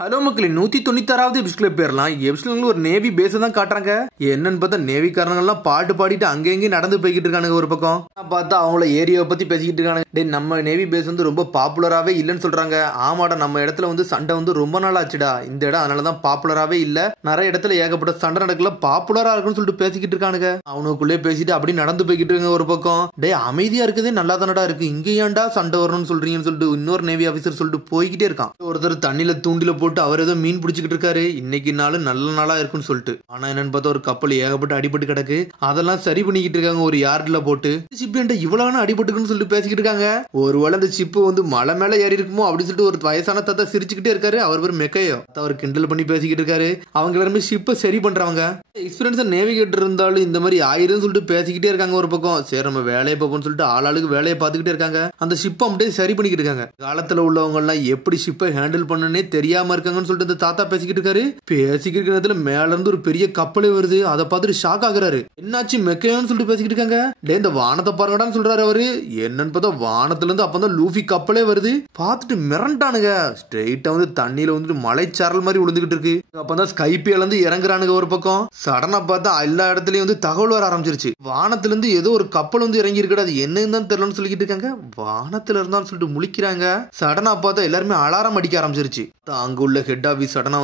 Hello மக்களே 196வது எபிசோட்ல பேர்லாம் எபிசோட்ல ஒரு நேவி பேஸ் தான் காட்டுறாங்க. என்னன்னு பார்த்தா நேவி காரணங்கள்லாம் பாட்டு பாடிட்டு அங்கேயும் நடந்து போய்கிட்டு இருக்கானுங்க. ஒரு பக்கம் பார்த்தா அவங்கள ஏரியாவை பத்தி பேசிக்கிட்டு இருக்காங்க. நம்ம நேவி பேஸ் வந்து ரொம்ப பாப்புலராகவே இல்லைன்னு சொல்றாங்க. ஆமாடா, நம்ம இடத்துல வந்து சண்டை வந்து ரொம்ப நாள் ஆச்சுடா. இந்த இடம் அதனாலதான் பாப்புலராகவே இல்ல. நிறைய இடத்துல ஏகப்பட்ட சண்டை நடக்கல, பாப்புலரா இருக்குன்னு சொல்லிட்டு பேசிக்கிட்டு இருக்கானுங்க. அவனுக்குள்ளே பேசிட்டு அப்படி நடந்து போய்கிட்டு இருக்காங்க. ஒரு பக்கம் அமைதியா இருக்குதே நல்லா தானடா இருக்கு, இங்க ஏன்டா சண்டை வரணும்னு சொல்றீங்கன்னு சொல்லிட்டு இன்னொரு நேவி ஆபீசர் சொல்லிட்டு போய்கிட்டே இருக்கான். ஒருத்தர் தண்ணியில தூண்டில போட்டு அவர் ஏதோ மீன் பிடிச்சிட்டு இருக்காரு. இன்னைக்கு நாள் நல்ல நாளா இருக்குன்னு சொல்லிட்டு. ஆனா என்னன்னு பார்த்தா ஒரு கப்பல் ஏகப்பட்டு அடிபட்டு கிடக்கு. அதெல்லாம் சரி பண்ணிக்கிட்டு இருக்காங்க ஒரு யார்ட்ல போட்டு. ஷிப் என்கிட்ட இவ்வளவு அடிபட்டுக்குன்னு சொல்லிட்டு பேசிக்கிட்டு இருக்காங்க. ஒருவேளை அந்த ஷிப் வந்து மலை மேல ஏறி இருக்குமோ அப்படின்னு சொல்லிட்டு ஒரு வயசான தாத்தா சிரிச்சுக்கிட்டே இருக்காரு. அவர் பேர் மெக்கையோ. அவர் கிண்டல் பண்ணி பேசிக்கிட்டு இருக்காரு. அவங்க எல்லாருமே ஷிப்பை சரி பண்றவங்க. எக்ஸ்பீரியன்ஸா நேவிகேட்டர் இருந்தாலும் இந்த மாதிரி ஆயிரம் சொல்லிட்டு பேசிக்கிட்டே இருக்காங்க. ஒரு பக்கம் சரி நம்ம வேலையை பார்ப்போம்னு சொல்லிட்டு ஆளாளுக்கு வேலையை பார்த்துக்கிட்டே இருக்காங்க. அந்த ஷிப்பை அப்படியே சரி பண்ணிக்கிட்டு இருக்காங்க. காலத்துல உள்ளவங்க எல்லாம் எப்படி ஷிப்பை ஹேண்டில் பண்ணனே தெரியாம இருக்காங்கன்னு சொல்லிட்டு இந்த தாத்தா பேசிக்கிட்டு இருக்காரு. பேசிக்கிட்டு நேரத்துல மேல இருந்து ஒரு பெரிய கப்பலே வருது. அதை பார்த்துட்டு ஷாக் ஆகுறாரு. என்னாச்சு மெக்கையோன்னு சொல்லிட்டு பேசிக்கிட்டு இருக்காங்க. இந்த வானத்தை பாருங்கடான்னு சொல்றாரு அவரு. என்னன்னு பார்த்தா வானத்துல இருந்து அப்பதான் லூஃபி கப்பலே வருது. பார்த்துட்டு மிரண்டானுங்க. ஸ்ட்ரெயிட்டா வந்து தண்ணியில வந்து மலைச்சாரல் மாதிரி விழுந்துகிட்டு இருக்கு. அப்பதான் ஸ்கைப்பில இருந்து இறங்குறானுங்க. ஒரு பக்கம் சடனா பார்த்தா எல்லா இடத்துலயும் வந்து தகவல் வர ஆரம்பிச்சிருச்சு. வானத்துல இருந்து ஏதோ ஒரு கப்பல் வந்து இறங்கி இருக்கா, அது என்னன்னு தான் தெரியலன்னு சொல்லிக்கிட்டு இருக்காங்க. வானத்துல இருந்தான்னு சொல்லிட்டு முழிக்கிறாங்க. சடனா பார்த்தா எல்லாருமே அலாரம் அடிக்க ஆரம்பிச்சிருச்சு. அங்க உள்ள ஹெட் ஆபீஸ் சடனா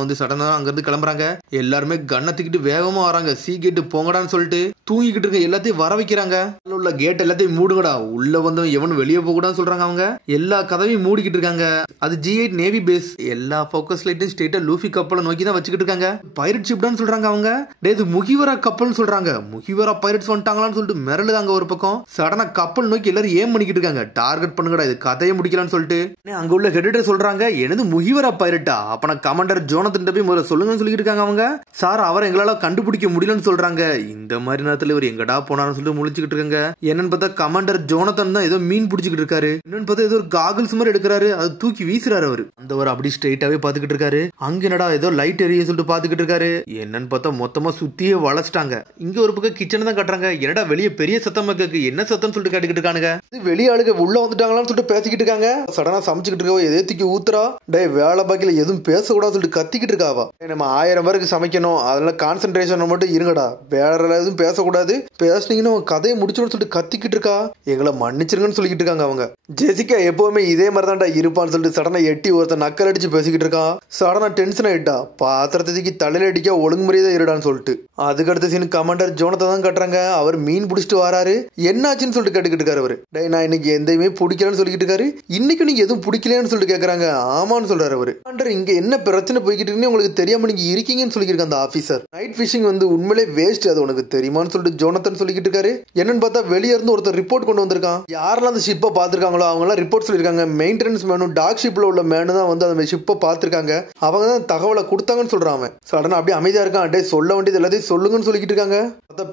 அங்க இருந்து கிளம்புறாங்க. எல்லாருமே கண்ணத்துக்கிட்டு வேகமா வராங்க. சி கேட்டு போங்கடான்னு சொல்லிட்டு தூங்கிக்கிட்டு இருக்க எல்லாத்தையும் வர வைக்கிறாங்க. உள்ள கேட் எல்லாத்தையும் மூடுங்கடா, உள்ள வந்து எவனும் வெளியே போக கூடாதுன்னு சொல்றாங்க. அவங்க எல்லா கதவையும் மூடிக்கிட்டு இருக்காங்க. அது G8 நேவி பேஸ். எல்லா போக்கஸ் லைட்டும் ஸ்ட்ரெயிட்டா லூஃபி கப்பலை நோக்கி தான் வச்சுக்கிட்டு இருக்காங்க. பைரட் ஷிப் தான் சொல்றாங்க அவங்க. இது முகிவரா கப்பல்னு சொல்றாங்க. முகிவரா பைரட்ஸ் வந்துட்டாங்களான்னு சொல்லிட்டு மிரளுதாங்க. ஒரு பக்கம் சடனா கப்பல் நோக்கி எல்லாரும் ஏம் பண்ணிக்கிட்டு இருக்காங்க. டார்கெட் பண்ணுங்கடா, இது கதையை முடிக்கலாம்னு சொல்லிட்டு அங்க உள்ள ஹெட் சொல்றாங்க. எனது முகிவரா பைரட்டா, அப்ப நான் கமாண்டர் ஜோனத்தன் போய் முதல்ல சொல்லுங்கன்னு சொல்லிட்டு இருக்காங்க. அவங்க சார் அவரை எங்களால கண்டுபிடிக்க முடியலன்னு சொல்றாங்க. இந்த மாதிரி நேரத்துல இவர் எங்கடா போனான்னு சொல்லிட்டு முழிச்சுக்கிட்டு இருக்காங்க. என்னன்னு பார்த்தா கமாண்டர் ஜோனத்தன் தான் ஏதோ மீன் பிடிச்சிக்கிட்டு இருக்காரு. என்னன்னு பார்த்தா ஏதோ ஒரு காகிள்ஸ் மாதிரி எடுக்கிறாரு. அதை தூக்கி வீசுறாரு அவரு. அந்த ஒரு அப்படி ஸ்ட்ரெயிட்டாவே பாத்துக்கிட்டு இருக்காரு. அங்க என்னடா ஏதோ லைட் எரிய சொல்லிட்டு பாத்துக்கிட்டு இருக்காரு. என்னன்னு பார்த்தா மொத்தமா சுத்தியே வளைச்சிட்டாங்க. இங்க ஒரு பக்கம் கிச்சன் தான் கட்டுறாங்க. என்னடா வெளியே பெரிய சத்தம் கேக்கு, என்ன சத்தம் சொல்லிட்டு கேட்டுக்கிட்டு இருக்கானுங்க. வெளியே ஆளுங்க உள்ள வந்துட்டாங்களான்னு சொல்லிட்டு பேசிக்கிட்டு இருக்காங்க. சடனா சமைச்சுக்கிட்டு இருக்கா. எதே தூக்கி ஊத்துறா. டே வேலை பாக்கில எதுவும் பேசக்கூடாது சொல்லிட்டு கத்திக்கிட்டு இருக்காவா. நம்ம 1000 பேருக்கு சமைக்கணும், அதெல்லாம் கான்சென்ட்ரேஷன் மட்டும் இருங்கடா, வேற எதுவும் பேசக்கூடாது, பேசுனீங்கன்னா கதையை முடிச்சோன்னு சொல்லிட்டு கத்திக்கிட்டு இருக்கா. எங்களை மன்னிச்சிருங்கன்னு சொல்லிக்கிட்டு இருக்காங்க. அவங்க ஜெசிகா எப்பவுமே இதே மாதிரி தான்டா இருப்பான்னு சொல்லிட்டு சடனா எட்டி ஒருத்தர் நக்கல் அடிச்சு பேசிக்கிட்டு இருக்கான். சடனா டென்ஷன் ஆயிட்டா. பாத்திரத்துக்கு தலையில அடிக்க ஒழுங்குமுறையதான் இருடான்னு சொல்லிட்டு அதுக்கடுத்த சீன் கமாண்டர் ஜோனத்தை தான் கட்டுறாங்க. அவர் மீன் பிடிச்சிட்டு வராரு. என்னாச்சுன்னு சொல்லிட்டு கேட்டுக்கிட்டு இருக்காரு. அவரு நான் இன்னைக்கு எந்தையுமே பிடிக்கலன்னு சொல்லிக்கிட்டு இருக்காரு. இன்னைக்கு நீங்க எதுவும் பிடிக்கலன்னு சொல்லிட்டு கேட்கறாங்க. ஆமான்னு சொல்றாரு அவரு. இங்க என்ன பிரச்சனை போய்கிட்டு இருக்குன்னு உங்களுக்கு தெரியாம நீங்க இருக்கீங்கன்னு சொல்லிருக்க அந்த ஆபீசர். நைட் ஃபிஷிங் வந்து உண்மையிலே வேஸ்ட், அது உனக்கு தெரியுமான்னு சொல்லிட்டு ஜோனத்தன் சொல்லிக்கிட்டு இருக்காரு. என்னன்னு பார்த்தா வெளியே இருந்து ஒருத்தர் ரிப்போர்ட் கொண்டு வந்திருக்கான். யாரெல்லாம் அந்த ஷிப்பை பாத்துருக்காங்களோ அவங்க எல்லாம் ரிப்போர்ட் சொல்லிருக்காங்க. மெயின்டெனன்ஸ் மேனும் டாக் ஷிப்ல உள்ள மேனு தான் வந்து அந்த ஷிப்பை பாத்துருக்காங்க. அவங்க தான் தகவலை கொடுத்தாங்கன்னு சொல்றாங்க. சடனா அப்படியே அமைதியா இருக்கான். அடே சொல்ல வேண்டியது எல்லாத்தையும் சொல்லுங்கன்னு சொல்லிக்கிட்டு இருக்காங்க.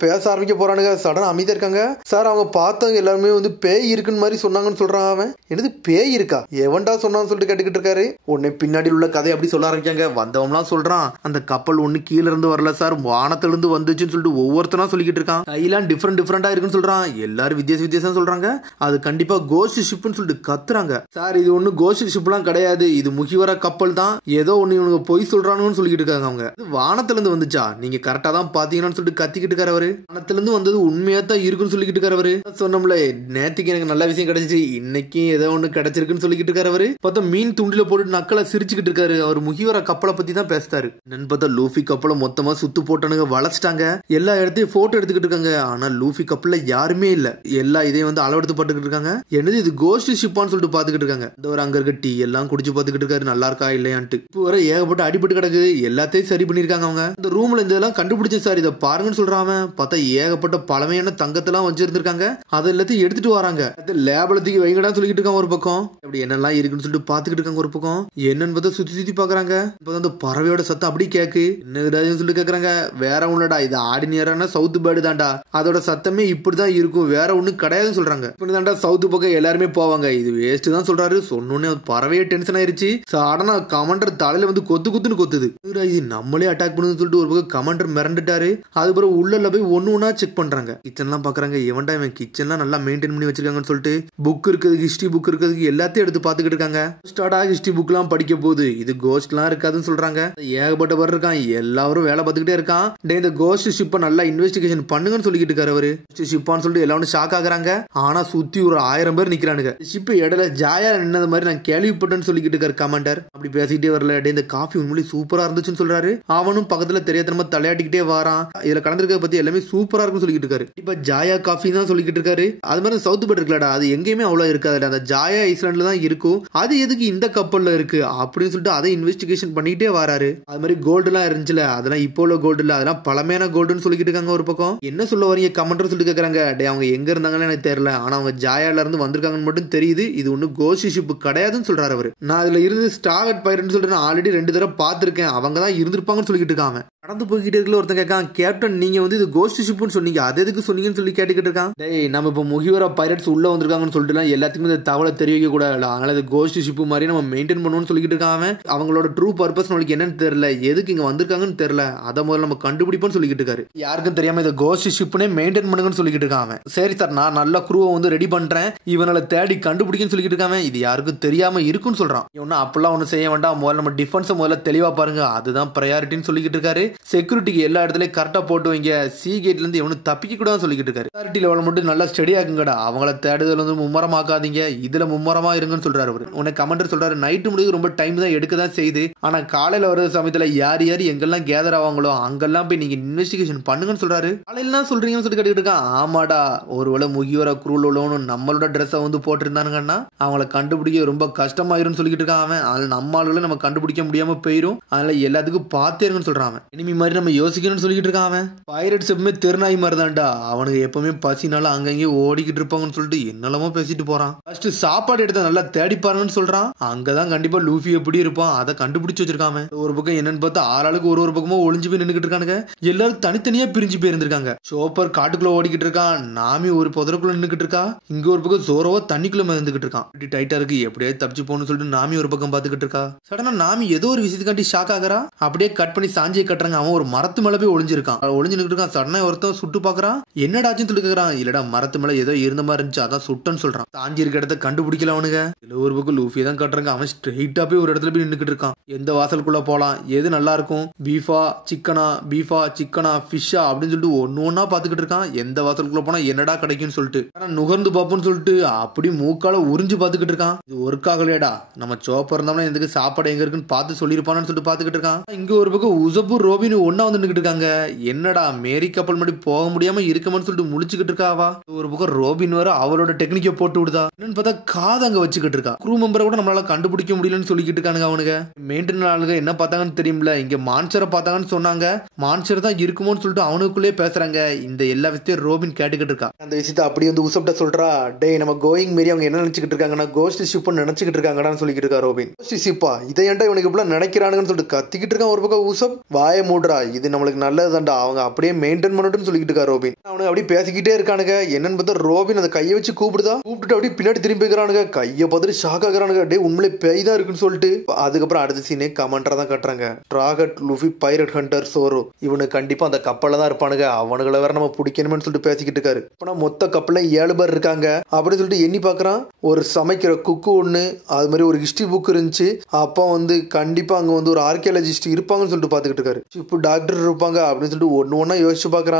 பேச ஆரம்பிக்க போறானுங்க. சடனா அமைதியா இருக்காங்க. சார் அவங்க பார்த்தவங்க எல்லாருமே வந்து பேய் இருக்குன்னு மாதிரி சொன்னாங்கன்னு சொல்றான். அவன் என்னது பேய் இருக்கா, எவன்டா சொன்னான்னு சொல்லிட்டு கேட்டுக்கிட்டு இருக்காரு. உடனே பின்னாடி உள்ள கதை அப்படி சொல்ல ஆரம்பிக்காங்க. வந்தவங்களாம் சொல்றான் அந்த கப்பல் ஒண்ணு கீழ இருந்து வரல சார், வானத்துல இருந்து வந்துச்சுன்னு சொல்லிட்டு ஒவ்வொருத்தனா சொல்லிக்கிட்டு இருக்கான். கையெல்லாம் டிஃபரெண்டா இருக்குன்னு சொல்றான். எல்லாரும் வித்தியாசம் சொல்றாங்க. அது கண்டிப்பா கோஸ்ட் ஷிப்னு சொல்லிட்டு கத்துறாங்க. சார் இது ஒண்ணு கோஸ்ட் ஷிப் எல்லாம் கிடையாது, இது முகிவர கப்பல் தான், ஏதோ ஒண்ணு இவங்க பொய் சொல்றானுன்னு சொல்லிக்கிட்டு இருக்காங்க. அவங்க வானத்துல இருந்து வந்துச்சா, நீங்க கரெக்டா தான் பாத்தீங்கன்னு சொல்லிட்டு கத்திக்கிட்டு இருக்காரு. அவரு வானத்துல இருந்து வந்தது உண்மையா தான் இருக்குன்னு சொல்லிக்கிட்டு இருக்காரு. அவரு சொன்னோம்ல நேத்துக்கு எனக்கு நல்ல விஷயம் கிடைச்சிச்சு, இன்னைக்கு ஏதோ ஒண்ணு கிடைச்சிருக்குன்னு சொல்லிக்கிட்டு இருக்காரு. அவரு பார்த்தா மீன் துண்டில போட்டு நக்கலா சிரிச்சுக்கிட்டு இருக்காரு. அவர் முகிவர கப்பலை பத்தி தான் பேசுறாரு. என்னன்னு பார்த்தா லூஃபி கப்பலை மொத்தமா சுத்து போட்டானுங்க, வளைச்சிட்டாங்க. எல்லா இடத்தையும் போட்டோ எடுத்துக்கிட்டு இருக்காங்க. ஆனா லூஃபி கப்பல்ல யாருமே இல்ல. எல்லா இதையும் வந்து அளவெடுத்து பாத்துக்கிட்டு இருக்காங்க. என்னது இது கோஸ்ட் ஷிப்பான்னு சொல்லிட்டு பாத்துக்கிட்டு இருக்காங்க. இந்த ஒரு அங்க இருக்க டீ எல்லாம் குடிச்சு பாத்துக்கிட்டு இருக்காரு, நல்லா இருக்கா இல்லையான்ட்டு. இப்போ வர ஏகப்பட்டு அடிபட்டு கிடக்கு. எல்லாத்தையும் சரி பண்ணிருக்காங்க. அவங்க இந்த ரூம்ல இதெல்லாம் கண்டுபிடிச்ச சார், இதை பாருங்கன்னு சொல்றாங்க. பார்த்தா ஏகப்பட்ட பழமையான தங்கத்தெல்லாம் வச்சிருந்திருக்காங்க. அதை எல்லாத்தையும் எடுத்துட்டு வராங்க. லேப்ல தூக்கி வைங்கடான்னு சொல்லிட்டு இருக்காங்க. ஒரு பக்கம் அப்படி என்னெல்லாம் இருக்குன்னு சொல்லிட்டு பாத்துக்கிட்டு இருக்காங்க. ஒரு பக்கம் என்னன்னு பார்த்தா சுத்தி பாக்குறாங்க. அந்த பறவையோட சத்தம் அப்படி கேக்கு. என்னன்னு சொல்லிட்டு கேக்குறாங்க. வேற ஒண்ணுடா, இது ஆர்டினியரான சவுத் பேர்டு தான்டா, அதோட சத்தமே இப்படிதான் இருக்கும், வேற ஒண்ணு கிடையாதுன்னு சொல்றாங்க. இப்படிதான்டா சவுத் பக்கம் எல்லாருமே போவாங்க, இது வேஸ்ட் தான் சொல்றாரு. சொன்னோன்னே பறவையே டென்ஷன் ஆயிருச்சு. சடனா கமாண்டர் தலையில வந்து கொத்துன்னு கொத்துது. இது நம்மளே அட்டாக் பண்ணுன்னு சொல்லிட்டு ஒரு பக்கம் கமாண்டர் கமாண்டர் மிரண்டுட்டாரு. அதுக்கப்புறம் உள்ள போய் ஒண்ணு செக் பண்றாங்க. கிச்சன்லாம் பாக்குறாங்க. எவன்டா இவன் கிச்சன்லாம் நல்லா மெயின்டைன் பண்ணி வச்சிருக்காங்கன்னு சொல்லிட்டு புக் இருக்கிறதுக்கு ஹிஸ்டரி புக் இருக்கிறதுக்கு எல்லாத்தையும் எடுத்து பாத்துக்கிட்டு இருக்காங்க. ஸ்டார்டா ஹிஸ்டரி புக் எல்லாம் படிக்க போது இது கோஸ்ட் எல்லாம் இருக்காதுன்னு சொல்றாங்க. ஏகப்பட்ட பேர் இருக்கான். எல்லாரும் வேலை பார்த்துக்கிட்டே இருக்கான். இந்த கோஸ்ட் ஷிப்பை நல்லா இன்வெஸ்டிகேஷன் பண்ணுங்கன்னு சொல்லிட்டு இருக்காரு அவரு. ஷிப்பான்னு சொல்லிட்டு எல்லாரும் ஷாக் ஆகுறாங்க. ஆனா சுத்தி ஒரு 1000 பேர் நிக்கிறானுங்க. ஷிப் இடையில ஜாயா நின்னது மாதிரி நான் கேள்விப்பட்டேன்னு சொல்லிட்டு இருக்காரு கமாண்டர். அப்படி பேசிக்கிட்டே வரல. இந்த காஃபி உண்மையிலே சூப்பரா இருந்துச்சுன்னு சொல்றாரு. அவனும் பக்கத்துல தெரியாதனமா தலையாட்டிக்கிட்டே வாரான். இதுல கலந்துருக்க பத்தி எல்லாமே சூப்பரா இருக்குன்னு சொல்லிட்டு இருக்காரு. இப்ப ஜாயா காஃபி தான் சொல்லிட்டு இருக்காரு. அது மாதிரி சவுத் பட் இருக்கலடா, அது எங்கேயுமே அவ்வளவு இருக்காது. அந்த ஜாயா ஐஸ்லாண்ட்ல தான் இருக்கும். அது எதுக்கு இந்த கப்பல்ல இருக்கு அப்படின்னு சொல்லிட்டு அதை இன்வெஸ்டிகேஷன் பண்ணிட்டே வராரு. அது மாதிரி கோல்டு எல்லாம் இருந்துச்சுல, அதெல்லாம் இப்போ உள்ள கோல்டு இல்ல, அதெல்லாம் பழமையான கோல்டுன்னு சொல்லிட்டு இருக்காங்க. ஒரு பக்கம் என்ன சொல்ல வரீங்க கமெண்டர் சொல்லிட்டு கேக்குறாங்க. அவங்க எங்க இருந்தாங்கன்னு எனக்கு தெரியல, ஆனா அவங்க ஜாயால இருந்து வந்திருக்காங்கன்னு மட்டும் தெரியுது. இது ஒண்ணு கோஸ்ட் ஷிப் கிடையாதுன்னு சொல்றாரு அவரு. நான் அதுல இருந்து ஸ்டார்ட் பைரட்னு சொல்லிட்டு நான் ஆல்ரெடி 2 தடவை பார்த்திருக்கேன். அவங்க தான் இருந்திருப்பாங்கன்னு சொல்லிட்டு இருக்காங்க. நடந்து போய்கிட்டே இருக்கல ஒருத்தன் கேட்கான், கேப்டன் நீங்க வந்து இது கோஸ்ட் ஷிப்னு சொன்னீங்க, அது எதுக்கு சொன்னீங்கன்னு சொல்லி கேட்டுக்கிட்டு இருக்கான். டேய் நம்ம இப்ப முகிவரா பைரட்ஸ் உள்ள வந்திருக்காங்கன்னு சொல்லிட்டு எல்லாத்துக்குமே இந்த தகவலை தெரிவிக்க கூடாது, அதனால இது கோஸ்ட் ஷிப் மாதிரி நம்ம மெயின்டைன் பண்ணுவோம்னு சொல்லிட்டு இருக்கான். அவங்களோட ட்ரூ பர்பஸ் நம்மளுக்கு என்னன்னு தெரியல, எதுக்கு இங்க வந்திருக்காங்கன்னு தெரியல, அதை முதல்ல நம்ம கண்டுபிடிப்போம்னு சொல்லிட்டு இருக்காரு. யாருக்கும் தெரியாம இந்த கோஸ்ட் ஷிப்னே மெயின்டைன் பண்ணுங்கன்னு சொல்லிட்டு இருக்காங்க. சரி சார், நான் நல்ல குரூவை வந்து ரெடி பண்றேன், இவனால தேடி கண்டுபிடிக்கன்னு சொல்லிட்டு இருக்காங்க. இது யாருக்கும் தெரியாம இருக்குன்னு சொல்றான். இவனா அப்பெல்லாம் ஒண்ணு செய்ய வேண்டாம், முதல்ல நம்ம டிஃபென்ஸ் முதல்ல தெளிவா பாருங்க, அதுதான் பிரையாரிட்டின்னு சொல்லிட்டு இருக்காரு. செக்யூரிட்டிக்கு எல்லா இடத்துலயும் கரெக்டா போட்டு வைங்க, சி கேட்ல இருந்து எவனும் தப்பிக்க கூடாதுன்னு சொல்லிட்டு இருக்காரு. பிரையாரிட்டி லெவல் மட்டும் நல்லா ஸ்டடி ஆகுங்கடா, அவங்கள தேடுதல் வந்து மும்மரமாக்காதீங்க, இதுல மும்மரமா இருங்கன்னு சொல்றாரு அவரு. உன்னை கமெண்டர் சொல்றாரு, நைட்டு முடிவு ரொம்ப டைம் தான் எடுக்கதான் செய்யுது, ஆனா காலையில வர சமயத்துல யார் யார் எங்கெல்லாம் கேதர் ஆவாங்களோ அங்கெல்லாம் போய் நீங்க இன்வெஸ்டிகேஷன் பண்ணுங்கன்னு சொல்றாரு. காலையில சொல்றீங்கன்னு சொல்லி கேட்டுக்கிட்டு இருக்கான். ஆமாடா, ஒருவேளை முகியோர குரூல் உள்ளவனு நம்மளோட ட்ரெஸ்ஸை வந்து போட்டிருந்தானுங்கன்னா அவங்கள கண்டுபிடிக்க ரொம்ப கஷ்டமாயிரும் சொல்லிட்டு இருக்கான் அவன். அதனால நம்ம ஆளுகளை நம்ம கண்டுபிடிக்க முடியாம போயிரும், அதனால எல்லாத்துக்கும் பார்த்தேருங்கன்னு சொல்றான். இனிமே மாதிரி நம்ம யோசிக்கணும்னு சொல்லிட்டு இருக்கான் அவன். பைரட்ஸ் எப்பவுமே திருநாய் மாதிரி தான்டா, அவனுக்கு எப்பவுமே பசினால அங்கங்கே ஓடிக்கிட்டு இருப்பாங்கன்னு சொல்லிட்டு என்னெல்லாமோ பேசிட்டு போறான். ஃபர்ஸ்ட் சாப்பாடு எடுத்த நல்லா தேடி பாருங்கன்னு சொல்றான். அங்கதான் கண்டிப்பா லூஃபி எப்படி இருப்பான் அதை கண்டுபிடிச்சு வச்சிருக்காம. ஒரு பக்கம் என்னன்னு பார்த்தா ஆளாளுக்கு ஒரு பக்கமா ஒளிஞ்சு போய் நின்னுக்கிட்டு இருக்கானுங்க. எல்லாரும் தனித்தனியா பிரிஞ்சு போயிருந்திருக்காங்க. சோப்பர் காட்டுக்குள்ள ஓடிக்கிட்டு இருக்கான், நாமி ஒரு புதருக்குள்ள நின்னுக்கிட்டு இருக்கா, இங்க ஒரு பக்கம் ஜோரோவா தண்ணிக்குள்ள மிதந்துகிட்டு இருக்கான். இப்படி டைட்டா இருக்கு, எப்படியாவது தப்பிச்சு போகணும்னு சொல்லிட்டு நாமி ஒரு பக்கம் பாத்துக்கிட்டு இருக்கா. சடனா நாமி ஏதோ ஒரு விஷயத்துக்காண்டி ஷாக் ஆகுறா. அப்படியே கட் பண்ணி சாஞ்சியை கட்டுறாங்க. அவன் ஒரு மரத்து மேல போய் ஒளிஞ்சிருக்கான். ஒளிஞ்சு நின்னுட்டு இருக்கான். சடனா ஒருத்தன் சுட்டு பாக்குறான். என்னடாச்சுன்னு சொல்லி கேக்குறான். இல்லடா மரத்து மேல ஏதோ இருந்த மாதிரி இருந்துச்சு, அதான் சுட்டன்னு சொல்றான். சாஞ்சி இருக்க இடத்த கண்டுபிடிக்கல அவனுங்க. இதுல ஒரு பக்கம் லூஃபி தான் கட்டுறாங்க. அவன் ஸ்ட்ரெயிட்டா போய் ஒரு இடத்துல போய் நின்னுக்கிட்டு இருக்கான். எந்த வாசலுக்குள்ள போலாம், எது நல்லா இருக்கும், பீஃபா சிக்கனா ஃபிஷ்ஷா அப்படின்னு சொல்லிட்டு ஒன்னா பாத்துக்கிட்டு இருக்கான். எந்த வாசலுக்குள்ள போனா என்னடா கிடைக்கும்னு சொல்லிட்டு ஆனா நுகர்ந்து பாப்போம்னு சொல்லிட்டு அப்படி மூக்கால உறிஞ்சு பாத்துக்கிட்டு இருக்கான். இது ஒர்க் ஆகலையடா, நம்ம சோப்பர் இருந்தோம்னா எதுக்கு சாப்பாடு எங்க இருக்குன்னு பார்த்து சொல்லிருப்பான்னு சொல்லிட்டு பாத்துக்கிட்டு இருக்கான். இங்க ஒரு பக்கம் உசப்பு ரோபின் ஒன்னா வந்து நின்னுக்கிட்டு இருக்காங்க. என்னடா மேரி கப்பல் மட்டும் போக முடியாம இருக்குமான்னு சொல்லிட்டு முழிச்சுக்கிட்டு இருக்காவா. ஒரு பக்கம் ரோபின் வர அவளோட டெக்னிக்கை போட்டு விடுதா. என்னன்னு பார்த்தா காது அங்க வச்சுக்கிட்டு இருக்கா. க்ரூ மெம்பரை கூட நம்மளால கண்டுபிடிக்க முடியலன்னு சொல்லிக்கிட்டு இருக்கானுங்க அவனுங்க. மெயின்டைன் ஆளுங்க என்ன பார்த்தாங்கன்னு தெரியும்ல, இங்க மான்சரை பார்த்தாங்கன்னு சொன்னாங்க. மான்சர் தான் இருக்குமோன்னு சொல்லிட்டு அவனுக்குள்ளே பேசுறாங்க. இந்த எல்லா விஷயத்தையும் ரோபின் கேட்டுக்கிட்டு இருக்கா. அந்த விஷயத்த அப்படியே வந்து உசப்ட சொல்றா. டே நம்ம கோயிங் மாரி அவங்க என்ன நினைச்சுக்கிட்டு இருக்காங்கன்னா கோஸ்ட் ஷிப் நினைச்சுக்கிட்டு இருக்காங்கன்னு சொல்லிக்கிட்டு இருக்கா ரோபின். கோஸ்ட் ஷிப்பா இதை ஏன்டா இவனுக்கு இப்பெல்லாம் நினைக்கிறானுங்கன்னு சொல்லிட்டு கத்திக்கிட்டு இருக்கான். ஒரு பக்கம் உசப் வாய மூடுறா, இது நம்மளுக்கு நல்லதுதான்டா, அவங்க அப்படியே மெயின்டைன் பண்ணட்டும்னு சொல்லிக்கிட்டு இருக்கா ரோபின். அவனுக்கு அப்படியே பேசிக்கிட்டே இருக்கானுங்க. என்னன்னு பார்த்தா ரோபின் அந்த கையை வச்சு கூப்பிட்டு அப்படியே பின்னாடி திரும்பி இருக்கிறானுங்க. கையை பார்த்துட்டு ஷாக் ஆகுறானுங்க. டே உண்மையிலே பேய் தான் இருக்குன்னு சொல்லிட்டு. அதுக்கப்புறம் அடுத்த சீனே கமெண்டரா தான் கட்டுறாங்க. டிராகட் லூஃபி பைரட் ஹண்டர் சோரோ இவனுக்கு கண்டிப்பா அந்த கப்பல்ல தான் இருப்பானுங்க, அவனுங்களை வேற நம்ம பிடிக்கணும்னு சொல்லிட்டு பேசிக்கிட்டு இருக்காரு. இப்ப மொத்த கப்பல்ல 7 பேர் இருக்காங்க அப்படின்னு சொல்லிட்டு எண்ணி பாக்குறான். ஒரு சமைக்கிற குக்கு ஒண்ணு, அது மாதிரி ஒரு ஹிஸ்டரி புக் இருந்துச்சு. அப்ப வந்து கண்டிப்பா அங்க வந்து ஒரு ஆர்கியாலஜிஸ்ட் இருப்பாங்கன்னு சொல்லிட்டு பாத்துக்கிட்டு இருக்காரு. இப்போ டாக்டர் இருப்பாங்க அப்படின்னு சொல்லிட்டு ஒன்னா யோசிச்சு பாக்குறான்.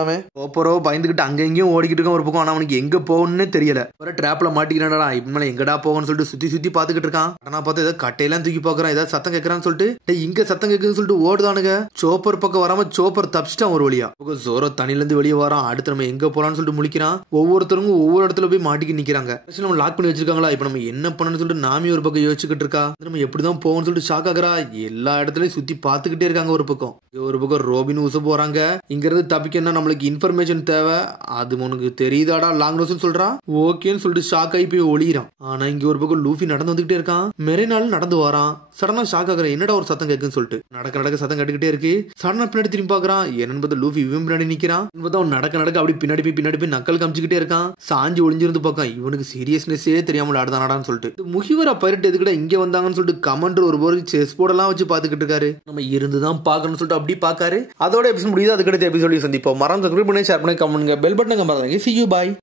போறோ பயந்துகிட்டு அங்க எங்கேயும் ஓடிக்கிட்டு இருக்கான் ஒரு பக்கம். ஆனா அவனுக்கு எங்க போகணும்னு தெரியல. ஒரு டிராப்ல மாட்டிக்கிறான்டா, இப்ப எங்கடா போகணும்னு சொல்லிட்டு சுத்தி பாத்துக்கிட்டு இருக்கான். ஆனா பார்த்தா ஏதாவது கட்டையெல்லாம் தூக்கி பாக்குறான், ஏதாவது சத்தம் கேட்கறான்னு சொல்லிட்டு இங்க சத்தம் கேட்குதுன்னு சொல்லிட்டு ஓடுதானுங்க. சோப்பர் பக்கம் வராம சோப்பர் தப்பிச்சிட்டான் ஒரு வழியா. ஜோரோ தண்ணில இருந்து வெளியே வரான். அடுத்து நம்ம எங்க போலாம்னு சொல்லிட்டு முழிக்கிறான். ஒவ்வொருத்தரும் ஒவ்வொரு இடத்துல போய் மாட்டிக்கி நிக்கிறாங்க. நம்ம லாக் பண்ணி வச்சிருக்காங்களா, இப்ப நம்ம என்ன பண்ணணும்னு சொல்லிட்டு நாமி ஒரு பக்கம் யோசிச்சுக்கிட்டு இருக்கா. நம்ம எப்படிதான் போகணும்னு சொல்லிட்டு ஷாக் ஆகுறா. எல்லா இடத்துலயும் சுத்தி பாத்துக்கிட்டே இருக்காங்க. ஒரு பக்கம் ரோபின் உச போறாங்க. இங்க இருந்து தப்பிக்கணும்னா நம்மளுக்கு இன்ஃபர்மேஷன் தேவை, அது உனக்கு தெரியுதாடா லாங் நோஸ்னு சொல்றான். ஓகேன்னு சொல்லிட்டு ஷாக் ஆகி போய் ஒளிறான். ஆனா இங்க ஒரு பக்கம் லூஃபி நடந்து வந்துகிட்டே இருக்கான். மெரினாலும் நடந்து வரான். சடனா ஷாக் ஆகுற, என்னடா ஒரு சத்தம் கேட்குன்னு சொல்லிட்டு நடக்க சத்தம் கேட்டுக்கிட்டே இருக்கு. சடனா பின்னாடி திரும்பி பாக்குறான். என்னன்னு பார்த்தா லூஃபி இவன் பின்னாடி நிக்கிறான். அவன் நடக்க அப்படி பின்னாடி போய் நக்கல் காமிச்சுக்கிட்டே இருக்கான். சாஞ்சி ஒளிஞ்சிருந்து பார்க்கான். இவனுக்கு சீரியஸ்னஸே தெரியாமல் ஆடுதானாடான்னு சொல்லிட்டு முகிவரா பைரட் எதுக்கிட்ட இங்க வந்தாங்கன்னு சொல்லிட்டு கமெண்டர் ஒரு போது செஸ் போர்டெல்லாம் வச்சு பாத்துக்கிட்டு இருக்காரு. நம்ம இருந்துதான் பாக்கணும்னு சொல்லிட்டு அப்படி பாக்காரு. அதோட எபிசோட் முடியுது. அதுக்கடுத்த எபிசோட சந்திப்போம். மறந்து சப்ஸ்கிரைப் பண்ணி ஷேர் பண்ணி கமெண்ட் பண்ணுங்க. பெல் பட்டனை மறந்துங்க. See you bye.